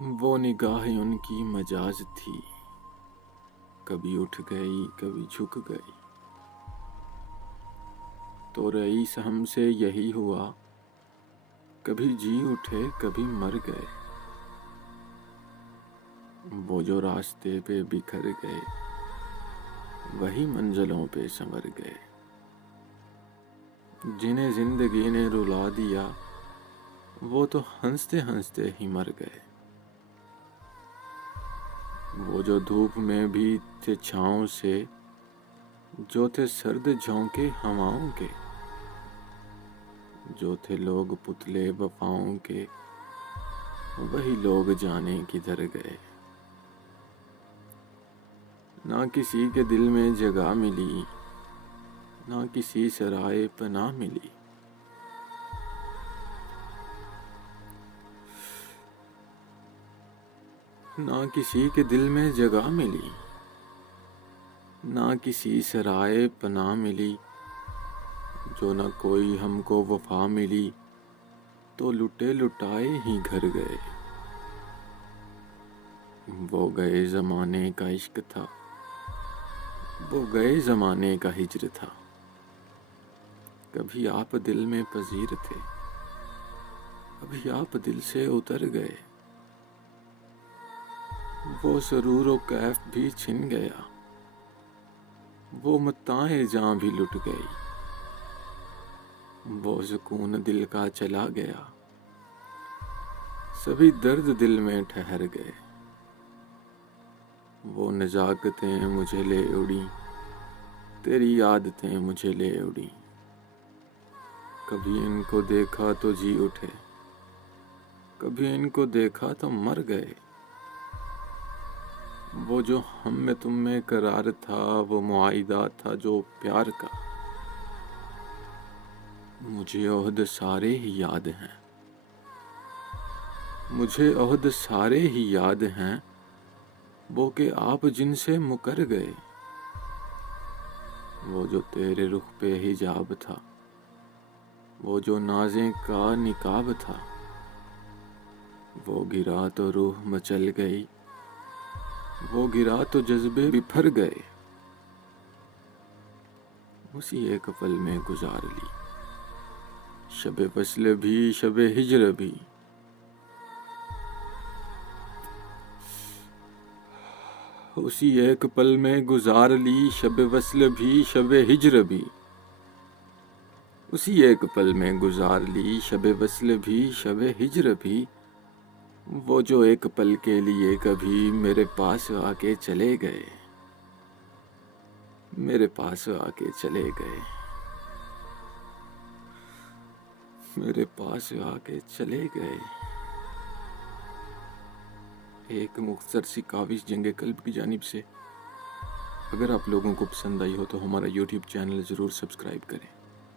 وہ نگاہیں ان کی مجاز تھی، کبھی اٹھ گئی کبھی جھک گئی، تو رئیس ہم سے یہی ہوا، کبھی جی اٹھے کبھی مر گئے۔ وہ جو راستے پہ بکھر گئے، وہی منزلوں پہ سنور گئے۔ جنہیں زندگی نے رلا دیا، وہ تو ہنستے ہنستے ہی مر گئے۔ وہ جو دھوپ میں بھی تھے چھاؤں سے، جو تھے سرد جھونکے ہواؤں کے، جو تھے لوگ پتلے وفاؤں کے، وہی لوگ جانے کدھر گئے۔ نہ کسی کے دل میں جگہ ملی، نہ کسی سرائے پناہ ملی۔ نہ کسی کے دل میں جگہ ملی، نہ کسی سرائے پناہ ملی۔ جو نہ کوئی ہم کو وفا ملی، تو لٹے لٹائے ہی گھر گئے۔ وہ گئے زمانے کا عشق تھا، وہ گئے زمانے کا ہجر تھا۔ کبھی آپ دل میں پذیر تھے، ابھی آپ دل سے اتر گئے۔ وہ سرور و کیف بھی چھن گیا، وہ متاعِ جاں بھی لٹ گئی۔ وہ سکون دل کا چلا گیا، سبھی درد دل میں ٹھہر گئے۔ وہ نزاکتیں مجھے لے اڑیں، تیری عادتیں مجھے لے اڑیں۔ کبھی ان کو دیکھا تو جی اٹھے، کبھی ان کو دیکھا تو مر گئے۔ وہ جو ہم میں تم میں قرار تھا، وہ معاہدہ تھا جو پیار کا۔ مجھے عہد سارے ہی یاد ہیں، مجھے عہد سارے ہی یاد ہیں، وہ کہ آپ جن سے مکر گئے۔ وہ جو تیرے رخ پہ حجاب تھا، وہ جو نازیں کا نقاب تھا، وہ گرا تو روح مچل گئی، وہ گرا تو جذبے بپھر گئے۔ اسی ایک پل میں گزار لی شب وصل بھی شب ہجر بھی۔ اسی ایک پل میں گزار لی شب وصل بھی شب ہجر بھی۔ اسی ایک پل میں گزار لی شب وصل بھی شب ہجر بھی۔ وہ جو ایک پل کے لیے کبھی میرے پاس آ کے چلے گئے، میرے پاس آ کے چلے گئے، میرے پاس آ کے چلے گئے۔ ایک مختصر سی کاوش جنگ قلب کی جانب سے۔ اگر آپ لوگوں کو پسند آئی ہو تو ہمارا یوٹیوب چینل ضرور سبسکرائب کریں۔